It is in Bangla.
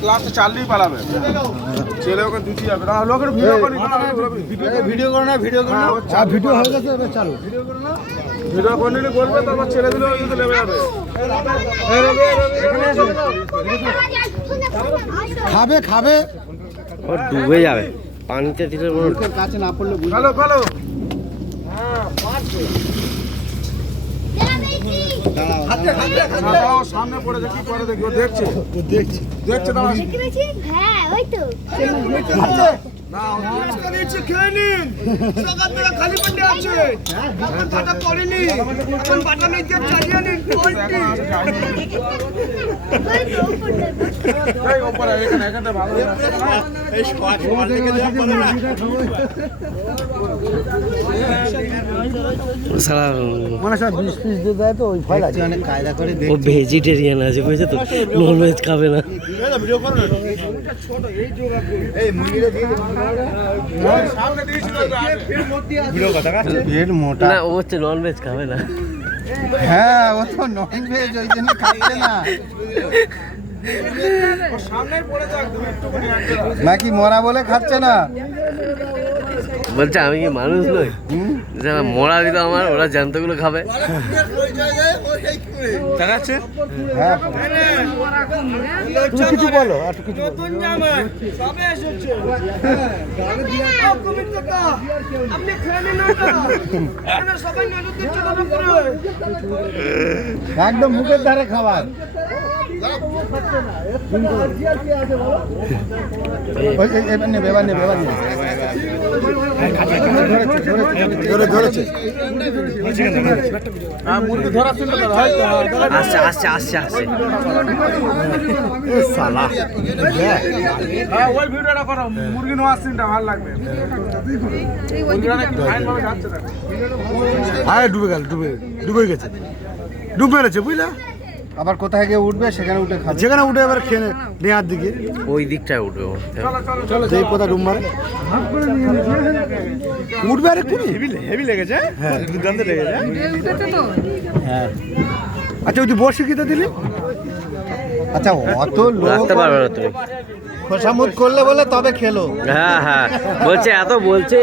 ক্লাসে চাললেই পালাবে, ছেলে ওকে দুটি যাবে না। লোকের ভিডিও করো না, ভিডিও করো না, ভিডিও হয়ে গেছে, এবার চালু ভিডিও করো না। ভিডিও করে নিলে বলবে, তারপর ছেলে দিলে নেমে যাবে। খাবে খাবে, ও ডুবে যাবে পানিতে দিলে, কাছে না পড়লে ভালো ভালো। সামনে পড়েছে, কি করে দেখি, ও দেখছে দেখছে দেখছে। হ্যাঁ ওই তো খেয়ে নিন, সকাল থেকে খালি পেটে আছে, বাটা পড়েনি, এখন বাটা নেই, চালিয়ে নিন। মানে সব 20 পিস দিয়ে দেয় তো, ওই ভয় লাগে অনেক কায়দা করে। ও ভেজিটেরিয়ান আছে, বুঝছো তো, নন ভেজ খাবে না। না, ও হচ্ছে নন ভেজ খাবে না। হ্যাঁ, ও তো নন ভেজ, ওই জন্য খাচ্ছে না। নাকি মরা বলে খাচ্ছে না? বলছে আমি কি মানুষ নই, যারা মরা দিল আমার, ওরা জ্যান্তগুলো খাবে। দেখাচ্ছে। হ্যাঁ, তুমি কিছু বলো, আর কিছু একদম মুখের ধারে খাবার। এবার নেবে, এবার নেবে, এবার নেবে। ধরেছে। মুরগি ধরার চিন্তা করো, আসছে আসছে আসছে আসছে। সালা, ওই ভিডিওটা করো, মুরগি নেওয়ার চিন্তা ভালো লাগবে। মুরগিটা নাকি ফাইন ভাবে খাচ্ছে না। আরে ডুবে গেল, ডুবে গেছে, ডুবে গেছে, বুঝলা? আবার কোথায় গিয়ে উঠবে, সেখানে উঠে খাবে, যেখানে উঠে এবার খেয়ে নেওয়ার দিকে, ওই দিকটায় উঠবে ও। চলো সেই কোথায় ডুব মারে উঠবে। আরে কুড়ি হেভি লেগেছে, হ্যাঁ দুর্দান্ত লেগেছে। হ্যাঁ, আচ্ছা ওই তুই বসে কিতে দিলি? আচ্ছা, অত লোক রাখতে পারবে না তুমি, খোসামুদ করলে বলে তবে খেলো। হ্যাঁ হ্যাঁ, বলছে এত বলছে।